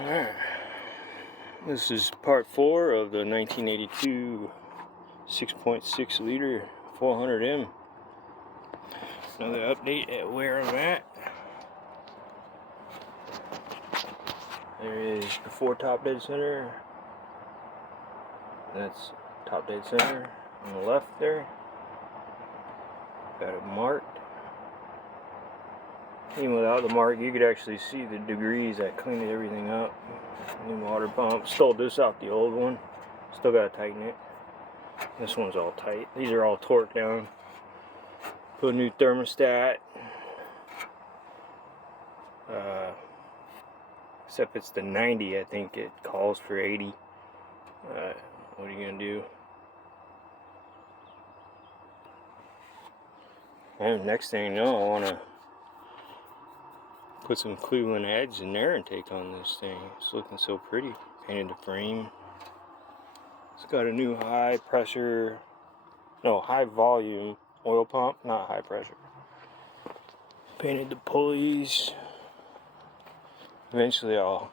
Alright, this is part 4 of the 1982 6.6 liter 400M. Another update at where I'm at. There is before top dead center. That's top dead center on the left there. Got it marked. Even without the mark, you could actually see the degrees. I cleaned everything up. New water pump. Stole this off the old one. Still gotta tighten it. This one's all tight. These are all torqued down. Put a new thermostat. Except it's the 90. I think it calls for 80. What are you gonna do? And next thing you know, I wanna put some Cleveland heads and air intake on this thing. It's looking so pretty. Painted the frame. It's got a new high volume oil pump, not high pressure. Painted the pulleys. Eventually I'm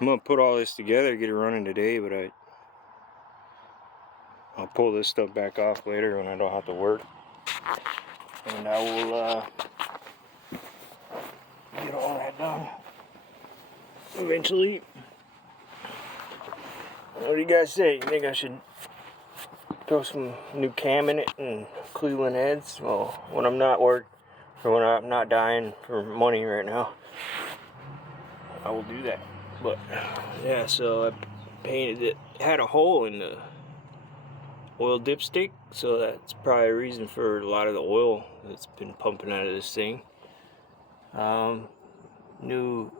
gonna put all this together, get it running today, but I'll pull this stuff back off later when I don't have to work. And I will get all that done eventually. What do you guys say? You think I should throw some new cam in it and Cleveland heads? Well, when I'm not when I'm not dying for money right now, I will do that. But yeah, so I painted it. It had a hole in the oil dipstick, so that's probably a reason for a lot of the oil that's been pumping out of this thing. New,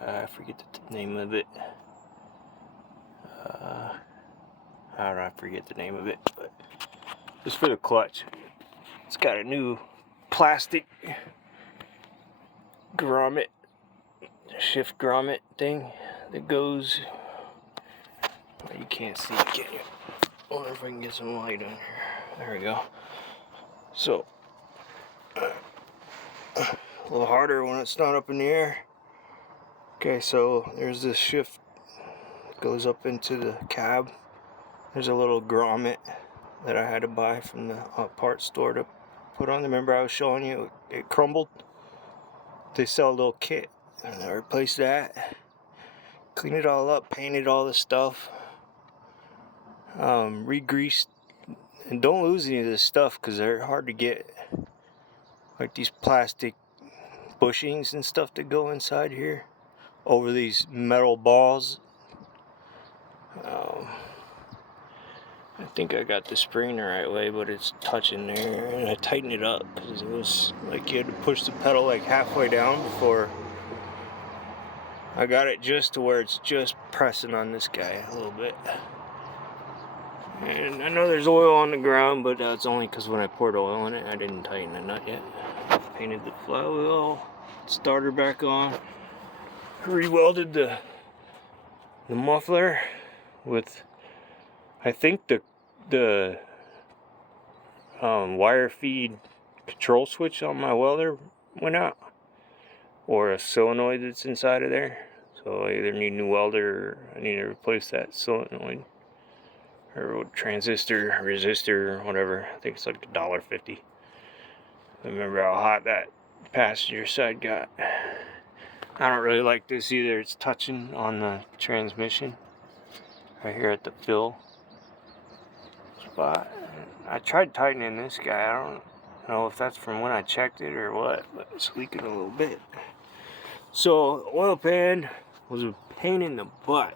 I forget the name of it. How do I forget the name of it? But it's for the clutch. It's got a new plastic grommet, shift grommet thing that goes. You can't see it, can you? I wonder if I can get some light on here. There we go. So a little harder when it's not up in the air. Okay, so there's this shift that goes up into the cab. There's a little grommet that I had to buy from the parts store to put on. Remember I was showing you it crumbled? They sell a little kit, and I replaced that. Cleaned it all up, painted all the stuff, re-greased. And don't lose any of this stuff because they're hard to get. Like these plastic bushings and stuff that go inside here over these metal balls. I think I got the spring the right way, but it's touching there, and I tightened it up because it was like you had to push the pedal like halfway down before I got it just to where it's just pressing on this guy a little bit. And I know there's oil on the ground, but that's only because when I poured oil in it, I didn't tighten the nut yet. Painted the flywheel, starter back on, re-welded the muffler with, I think the wire feed control switch on my welder went out, or a solenoid that's inside of there. So I either need a new welder or I need to replace that solenoid. Or transistor, resistor, whatever. I think it's like $1.50. Remember how hot that passenger side got. I don't really like this either. It's touching on the transmission right here at the fill spot. I tried tightening this guy. I don't know if that's from when I checked it or what, but it's leaking a little bit. So the oil pan was a pain in the butt.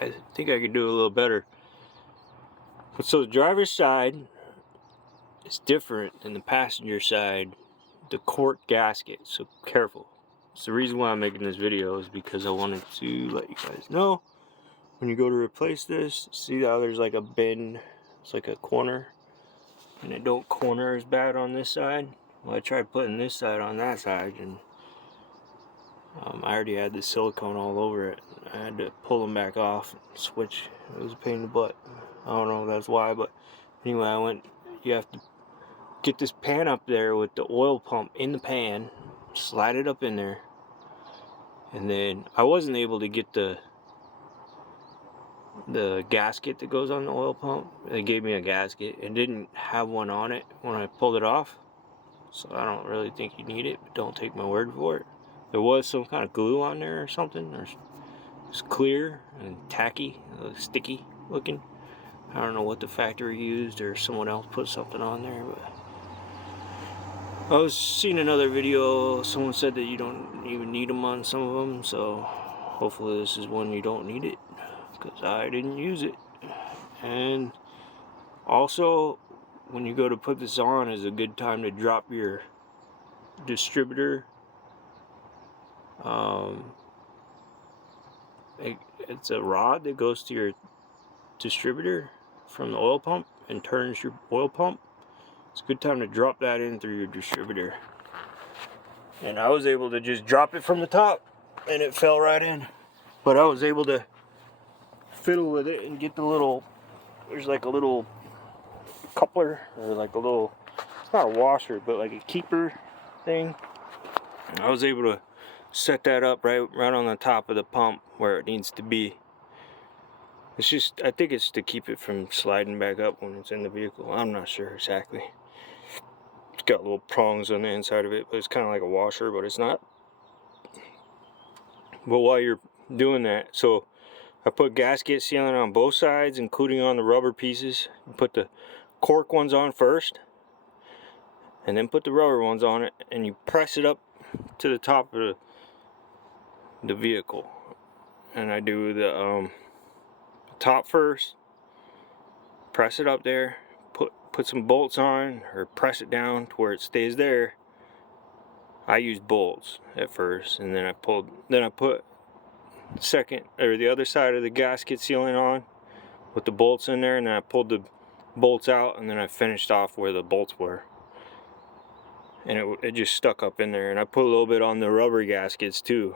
I think I could do a little better. But so the driver's side is different than the passenger side. The cork gasket, so careful. It's the reason why I'm making this video is because I wanted to let you guys know when you go to replace this, see how there's like a bend, it's like a corner, and it don't corner as bad on this side. Well, I tried putting this side on that side, and I already had the silicone all over it. I had to pull them back off and switch. It was a pain in the butt. I don't know if that's why, but anyway, you have to get this pan up there with the oil pump in the pan, slide it up in there, And then I wasn't able to get the gasket that goes on the oil pump. They gave me a gasket and didn't have one on it when I pulled it off. So I don't really think you need it, but don't take my word for it. There was some kind of glue on there or something. It's clear and tacky, sticky looking. I don't know what the factory used, or someone else put something on there, but I was seeing another video. Someone said that you don't even need them on some of them, so hopefully this is one you don't need it, because I didn't use it. And also, when you go to put this on, is a good time to drop your distributor. It's a rod that goes to your distributor from the oil pump and turns your oil pump. It's a good time to drop that in through your distributor. And I was able to just drop it from the top and it fell right in. But I was able to fiddle with it and get the little, there's like a little coupler, or like a little, it's not a washer, but like a keeper thing. And I was able to set that up right on the top of the pump where it needs to be. It's just, I think it's to keep it from sliding back up when it's in the vehicle. I'm not sure exactly. It's got little prongs on the inside of it, but it's kind of like a washer, but it's not. But while you're doing that, so I put gasket sealant on both sides, including on the rubber pieces. You put the cork ones on first, and then put the rubber ones on it, and you press it up to the top of the vehicle. And I do the top first, press it up there, put some bolts on, or press it down to where it stays there. I used bolts at first, and then I put second, or the other side of the gasket sealing on with the bolts in there, and then I pulled the bolts out, and then I finished off where the bolts were, and it just stuck up in there. And I put a little bit on the rubber gaskets too.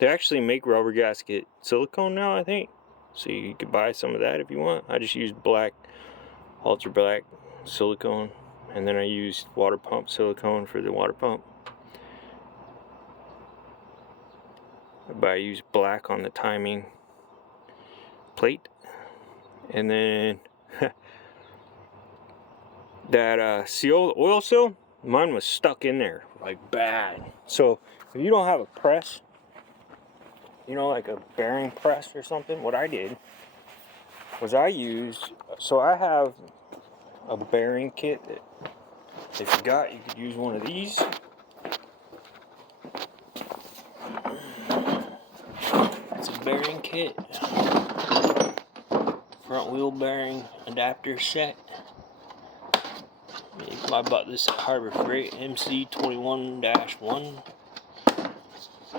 They actually make rubber gasket silicone now, I think, so you could buy some of that if you want. I just used black, ultra black silicone, and then I used water pump silicone for the water pump. But I used black on the timing plate. And then that oil seal, mine was stuck in there like bad. So if you don't have a press, you know, like a bearing press or something, what I did was I have a bearing kit that, if you got, you could use one of these. It's a bearing kit, front wheel bearing adapter set. I bought this at Harbor Freight, MC21-1,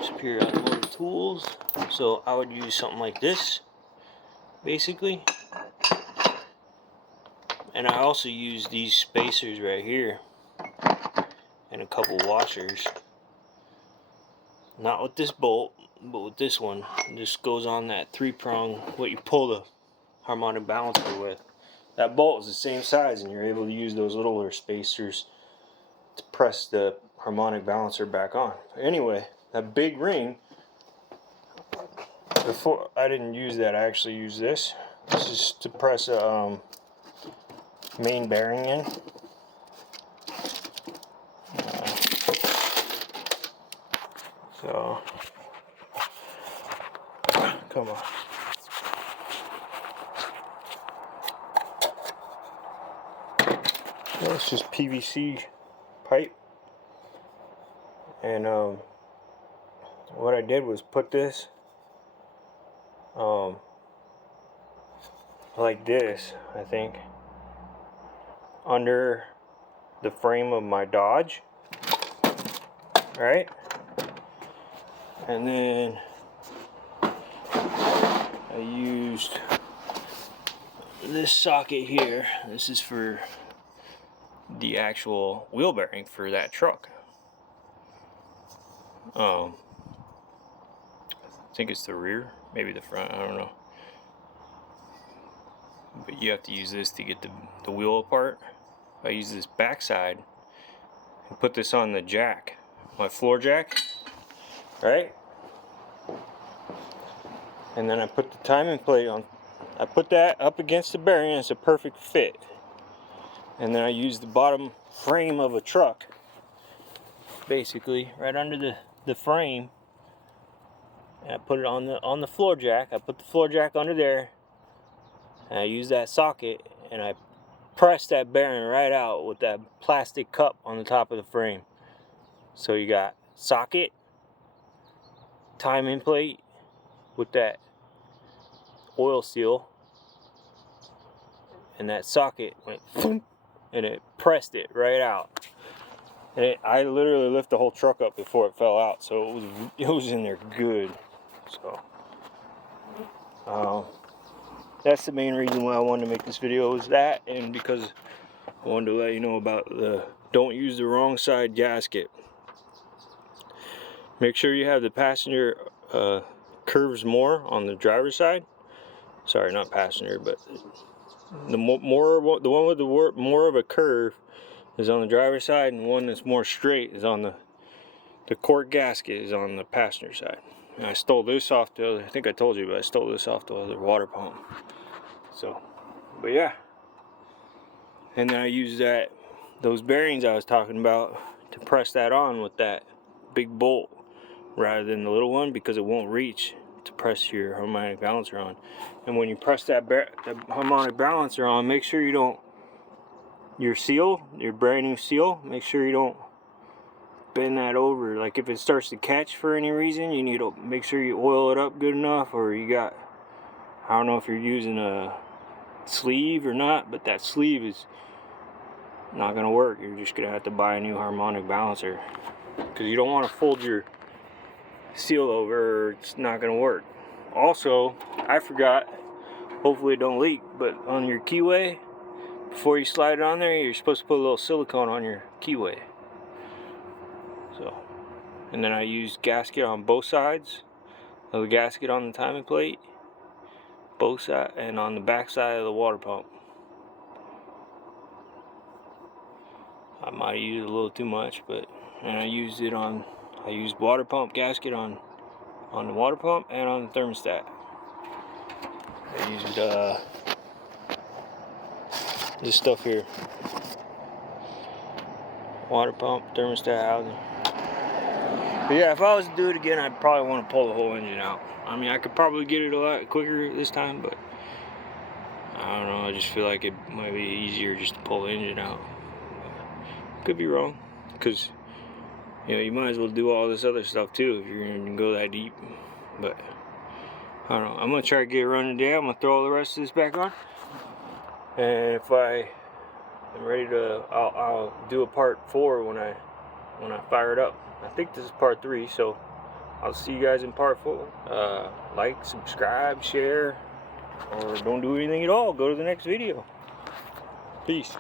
Superior Automotive Tools. So I would use something like this, basically. And I also use these spacers right here, and a couple washers. Not with this bolt, but with this one. This goes on that 3-prong, what you pull the harmonic balancer with. That bolt is the same size, and you're able to use those littler spacers to press the harmonic balancer back on. Anyway, that big ring, before I didn't use that, I actually used this. This is to press a main bearing in. So, come on. Well, it's just PVC pipe, and what I did was put this like this, I think, under the frame of my Dodge, right? And then I used this socket here. This is for the actual wheel bearing for that truck. I think it's the rear, maybe the front, I don't know. But you have to use this to get the wheel apart. I use this backside and put this on the jack, my floor jack, right? And then I put the timing plate on. I put that up against the bearing, and it's a perfect fit. And then I use the bottom frame of a truck, basically right under the frame, and I put it on the floor jack. I put the floor jack under there, and I use that socket, and I press that bearing right out with that plastic cup on the top of the frame. So you got socket, timing plate with that oil seal, and that socket went boom, and it pressed it right out. And I literally lifted the whole truck up before it fell out, so it was in there good. So that's the main reason why I wanted to make this video, was that, and because I wanted to let you know about the don't use the wrong side gasket. Make sure you have the passenger curves more on the driver's side. Sorry, not passenger, but the one with the more of a curve is on the driver's side, and one that's more straight is on the cork gasket is on the passenger side. And I stole this off the other, I think I told you, but I stole this off the other water pump. So, but yeah. And then I use those bearings I was talking about to press that on with that big bolt rather than the little one, because it won't reach to press your harmonic balancer on. And when you press the harmonic balancer on, make sure you don't, your brand new seal, make sure you don't bend that over. Like if it starts to catch for any reason, you need to make sure you oil it up good enough, or you got, I don't know if you're using a sleeve or not, but that sleeve is not gonna work. You're just gonna have to buy a new harmonic balancer, because you don't want to fold your seal over, or it's not gonna work. Also, I forgot, hopefully it don't leak, but on your keyway, before you slide it on there, you're supposed to put a little silicone on your keyway. So, and then I use gasket on both sides of the gasket on the timing plate, both sides, and on the back side of the water pump. I might have used a little too much, but and I used water pump gasket on the water pump and on the thermostat. I used this stuff here, water pump, thermostat housing. But yeah, if I was to do it again, I'd probably want to pull the whole engine out. I mean, I could probably get it a lot quicker this time, but I don't know, I just feel like it might be easier just to pull the engine out. Could be wrong, because you know, you might as well do all this other stuff too if you're gonna go that deep. But I don't know, I'm gonna try to get it running today. I'm gonna throw all the rest of this back on, and if I am ready to, I'll do a part 4 when I fire it up. I think this is part 3, so I'll see you guys in part 4. Like, subscribe, share, or don't do anything at all. Go to the next video. Peace.